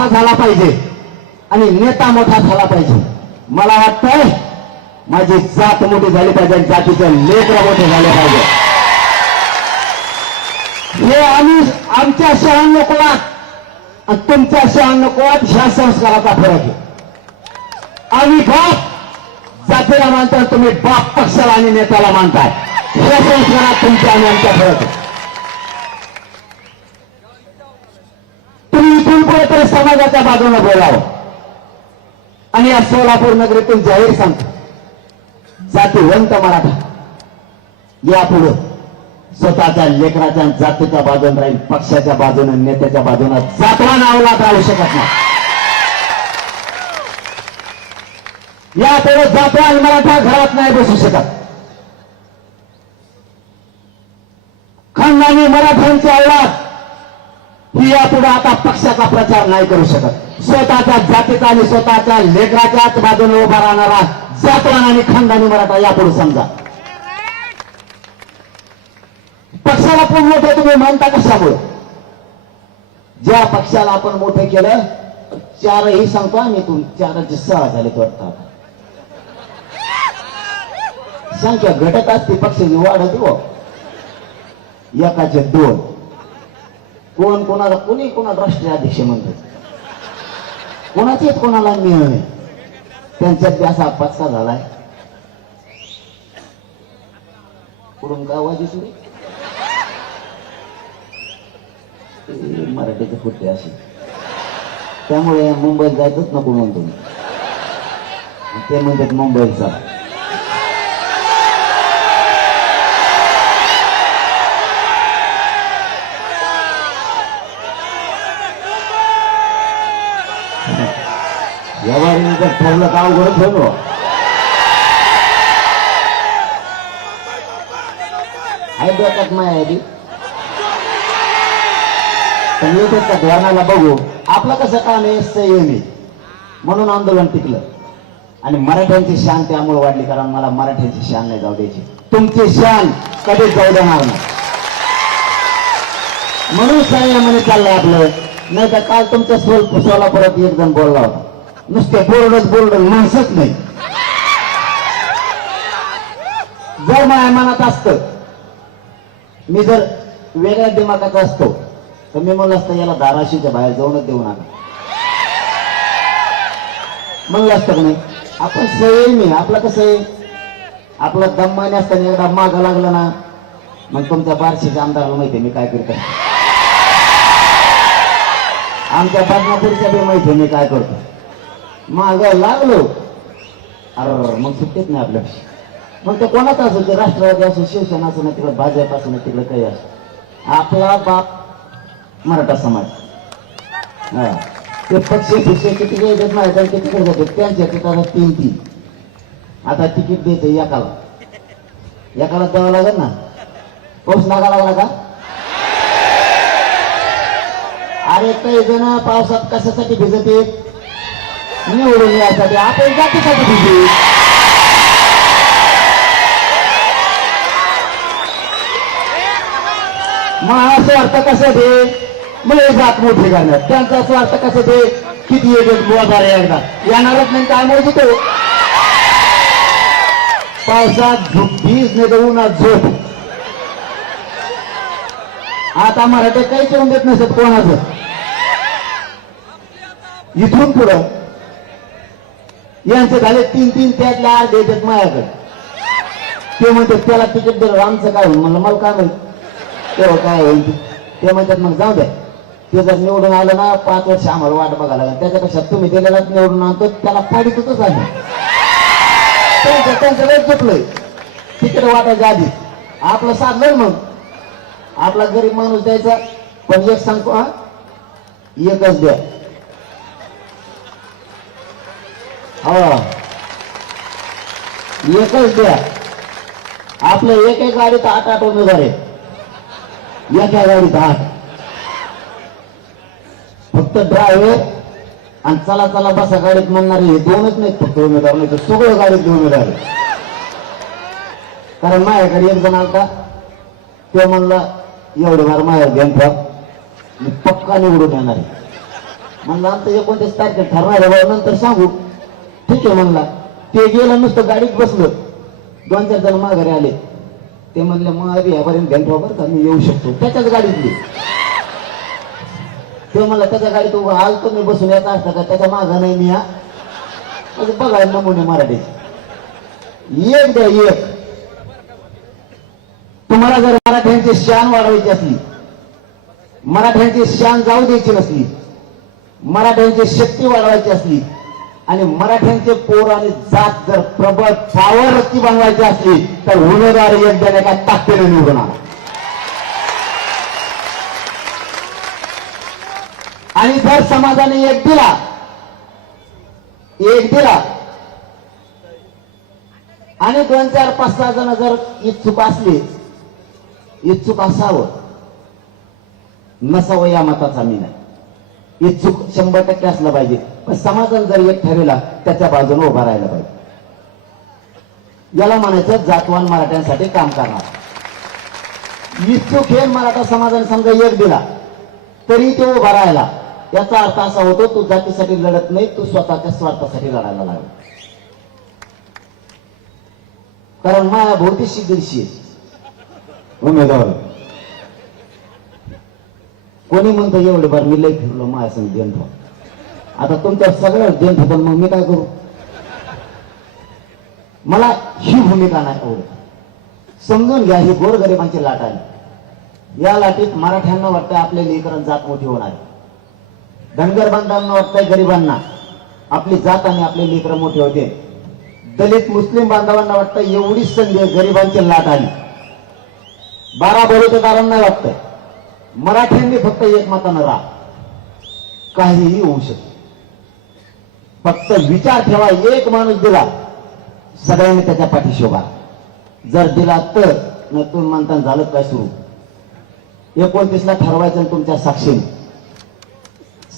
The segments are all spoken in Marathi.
मोठा झाला पाहिजे आणि नेता मोठा झाला पाहिजे. मला वाटतंय माझी जात मोठी झाली पाहिजे, जातीचे लेकर मोठे झाले पाहिजे. हे आम्ही आमच्या शहाण्णव आणि तुमच्या शहाण्णव ह्या संस्काराचा फरक आहे. आम्ही बाप जातीला मानताय, तुम्ही बाप पक्षाला आणि नेत्याला मानताय. ह्या संस्कारात तुमच्या आणि आमच्या फरक आहे. तुम्ही इथून पुढे तरी समाजाच्या बाजूने बोलावं. आणि या सोलापूर नगरीतून जाहीर सांगतो, जातीवंत मराठा यापुढे स्वतःच्या लेकराच्या जातीच्या बाजूने राहील, पक्षाच्या बाजूने नेत्याच्या बाजूने जातवान अवलाद राहू शकत नाही. यापुढे जातवान मराठा घरात नाही बसू शकत. खानदानी मराठ्यांची अवलाद ही यापुढे आता पक्षाचा प्रचार नाही करू शकत. स्वतःच्या जातीचा आणि स्वतःच्या लेकराच्याच बाजूने उभा राहणारा जातवान आणि खानदानी मराठा यापुढे समजा. पक्षाला पण मोठे तुम्ही मानता कशामुळे? ज्या पक्षाला आपण मोठे केलं, चारही सांगतो आम्ही, 4-6 झाले तो आता संख्या घटत असते, पक्षाची वाढत हो. एकाचे 2, कोण कोणाला, कोणी कोणाला राष्ट्रीय अध्यक्ष म्हणतात, कोणाचेच कोणाला मिळणे, त्यांच्यात असा पचका झालाय. कुठून गावाची सुरू मराठीचे फुटते असे, त्यामुळे मुंबईत जायचंच नको म्हणतो मी. ते म्हणतात मुंबईचा. यावर जर ठरलं का अवघड ठरलो. आहे डोक्यात माया आधी, पण येतात का धोरणाला बघू. आपलं कसं काम आहे, संयमी म्हणून आंदोलन टिकलं. आणि मराठ्यांची शान त्यामुळे वाढली, कारण मला मराठ्यांची शान नाही जाऊ द्यायची. तुमची शान कधीच जाऊ देणार नाही, म्हणून संयमाने चाललंय आपलं. नाही तर काल तुमच्या सोलापुरात एक जण बोलला होता, नुसते बोलड माणसंच नाही. जर माझ्या मनात असतं, मी जर वेगळ्या दिमागाचा असतो, तर मी म्हणलं असतं याला धाराशीच्या बाहेर जाऊनच देऊ नका म्हणलं असतं का नाही. आपण संयमी, आपलं कसं आहे, आपला दम्माने असताना एकदा मागं लागलं ना, मग तुमच्या बार्शीच्या आमदाराला माहिती मी काय करतो, आमच्या बदनापूरच्या बी माहिती मी काय करतो. माग लागलो, अरे मग सुट्टीच नाही आपल्या. मग ते कोणाच असो, ते राष्ट्रवादी असो, शिवसेना असो, ना तिकडे भाजप असो, ना तिकडे काही असो, आपला बाप मराठा समाज. ते पक्ष किती देत नाही, तर तिकडे जातो त्यांच्या तिकडे 3-3. आता तिकीट द्यायचं एकाला द्यावं लागेल ना. पाऊस लागा लागला का? अरे काही जण पावसात कशासाठी भिजत येत, निवडून यासाठी, आपण जातीसाठी भिजू. मग स्वार्थ कसं दे, मग जात मोठी करण्यात, त्यांचा स्वार्थ कसं दे, किती येतात बुवा एकदा येणारच नाही, काय म्हणत होतो. पावसात भीज नाही तर उन्हात झोप. आता मराठी काही करून देत नसत कोणाचं. इथून पुढं यांचे झाले 3-3, त्यातल्या 8 देतात माझ्याकडे. ते म्हणतात त्याला तिकीट दिलं, आमचं काय होईल म्हणलं, मला काय माहित तेव्हा काय होईल. ते म्हणतात मग जाऊ द्या, ते जर निवडून आलं ना 5 वर्ष आम्हाला वाट बघायला लागेल, त्याच्यापेक्षा तुम्ही दिलेलाच निवडून आणतो, त्याला फाडी होतच आहे. त्यांचं वेळ चुकलंय, तिकीट वाटायच्या आधी आपलं साधलं. मग आपला गरीब माणूस द्यायचा, पण एक सांगतो, हा एकच द्या. हो एकच द्या. आपलं एक गाडीत 8 उमेदवार आहे, एका गाडीत 8. फक्त ड्रायव्हर आणि चला चला बसा गाडीत म्हणणारे हे 2च नाहीत फक्त उमेदवार, नाही तर सगळं गाडीत उमेदवार आहे. कारण माझ्याकडे एक जण आलता, तो म्हणला एवढे बार माझ्या घेऊन मी पक्का निवडून येणार आहे. म्हणलं आमचं 29 तारखेला ठरणार आहे, नंतर सांगू. ठीक आहे म्हणला. ते गेलं, नुसतं गाडीत बसलं. 2-4 जण माघारी आले. ते म्हणले मग अरे यापर्यंत घंटा बरं का, मी येऊ शकतो. त्याच्याच गाडीतली. ते म्हणला त्याच्या गाडीत उभं आलतो मी, बसून याचा असता का, त्याच्या मागं नाही मी. हा बघायला नमुने मराठीचे एक द्या एक. तुम्हाला जर मराठ्यांची शान वाढवायची असली, मराठ्यांची शान जाऊ द्यायची नसली, मराठ्यांची शक्ती वाढवायची असली आणि मराठ्यांचे पोर आणि जात जर प्रबळ पावरची बनवायची असली तर उमेदवार एक द्याने काय ताकदीने निवडून आला. आणि जर समाजाने एक दिला आणि 2-4, 5-6 जण जर इच्छुक असले, इच्छुक असावं, नसावं या मताचा मी नाही. इच्छुक 100% असलं पाहिजे. पण समाजाने जर एक ठरवला त्याच्या बाजूने उभा राहायला पाहिजे. याला म्हणायचं जातवान मराठ्यांसाठी काम करणार. इच्छुक हे मराठा समाजाने समजा एक दिला तरी तो उभा राहिला, याचा अर्थ असा होतो तू जातीसाठी लढत नाही, तू स्वतःच्या स्वार्थासाठी लढायला लागला. कारण माया भोवती 150 उमेदवार. कोणी म्हणतो एवढे बार मी लई फिरलो माया संग देणतो. आता तुमच्या सगळं देणतो, पण मग मी काय करू? मला ही भूमिका नाही आवडत. समजून घ्या, ही गोरगरिबांची लाट आहे. या लाटीत मराठ्यांना वाटतं आपल्या लेकरांची जात मोठी होणार, धनगर बांधवांना वाटतंय गरिबांना आपली जात आणि आपले लेकर मोठे होते, दलित मुस्लिम बांधवांना वाटतं एवढीच संधी गरिबांची लाट आली, 12 बलुतेदारांना वाटतंय मराठ्यांनी फक्त एकमतानं राहा, काहीही होऊ शकते. फक्त विचार ठेवा, एक माणूस दिला सगळ्यांनी त्याच्या पाठीशी उभा. जर दिला तर न तुम्ही म्हणता झालं काय सुरू. 29ला ठरवायचं तुमच्या साक्षीने.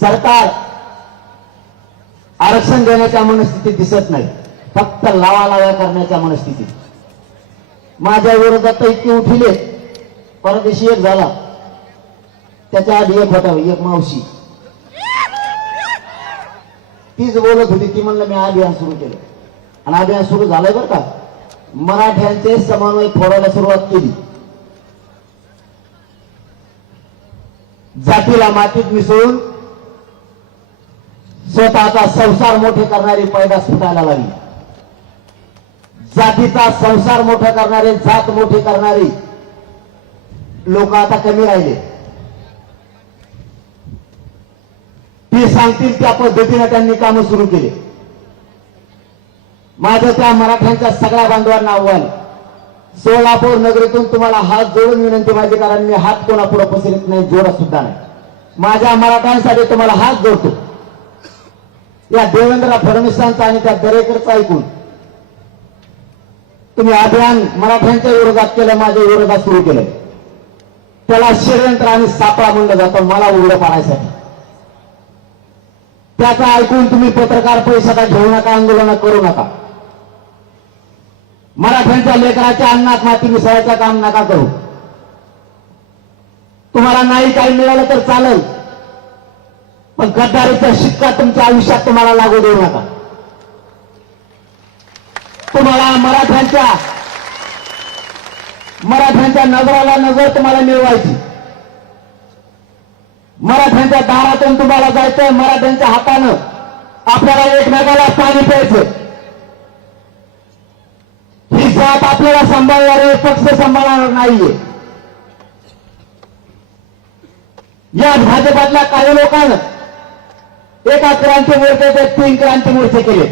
सरकार आरक्षण देण्याच्या मनस्थितीत दिसत नाही, फक्त लावालाव्या करण्याच्या मनस्थितीत. माझ्या विरोधात इतके उठिले, परदेशी एक झाला, त्याच्या आधी एक होता, एक मावशी, तीच बोलत होती. ती म्हणलं मी अभियान सुरू केलं आणि अभियान सुरू झालंय बरं का. मराठ्यांचे समन्वय फोडायला सुरुवात केली. जातीला मातीत मिसळून स्वतःचा संसार मोठे करणारी पैदास फुटायला लागली. जातीचा संसार मोठा करणारे, जात मोठी करणारी लोक आता कमी राहिले. ते सांगतील त्या पद्धतीने त्यांनी कामं सुरू केले. माझं त्या मराठ्यांच्या सगळ्या बांधवांना आव्हान, सोलापूर नगरीतून तुम्हाला हात जोडून विनंती माझी, कारण मी हात कोणापुढे पसरत नाही, जोडत सुद्धा नाही. माझ्या मराठ्यांसाठी तुम्हाला हात जोडतो. या देवेंद्र फडणवीसांचा आणि त्या दरेकरचा ऐकून तुम्ही अभियान मराठ्यांच्या विरोधात केलं, माझ्या विरोधात सुरू केलं. त्याला षडयंत्र आणि सापळा म्हणलं जातं, मला उघडं पाडायसाठी. त्याचा ऐकून तुम्ही पत्रकार परिषदा घेऊ नका, आंदोलन करू नका. मराठ्यांच्या लेकराच्या अन्नात माती मिसळायचं काम नका करू. तुम्हाला नाही काही मिळालं तर चालेल, पण गद्दारीचा शिक्का तुमच्या आयुष्यात तुम्हाला लागू देऊ नका. तुम्हाला मराठ्यांच्या नजराला नजर तुम्हाला मिळवायची, मराठ्यांच्या दारातून तुम्हाला जायचंय, मराठ्यांच्या हातानं आपल्याला एकमेकाला पाणी प्यायचं. ही जात आपल्याला सांभाळणारे पक्ष सांभाळणार नाहीये. या भाजपातल्या काही लोकांना एका क्रांती मोर्चाचे 3 क्रांती मोर्चे केले.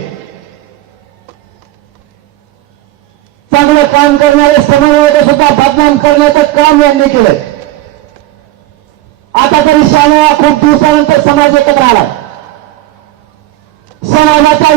चांगलं काम करणारे समन्वयक सुद्धा बदनाम करण्याचं काम यांनी केलं. आता तरी शाळा खूप दिवसानंतर समाज एकत्र आला. समाजाच्या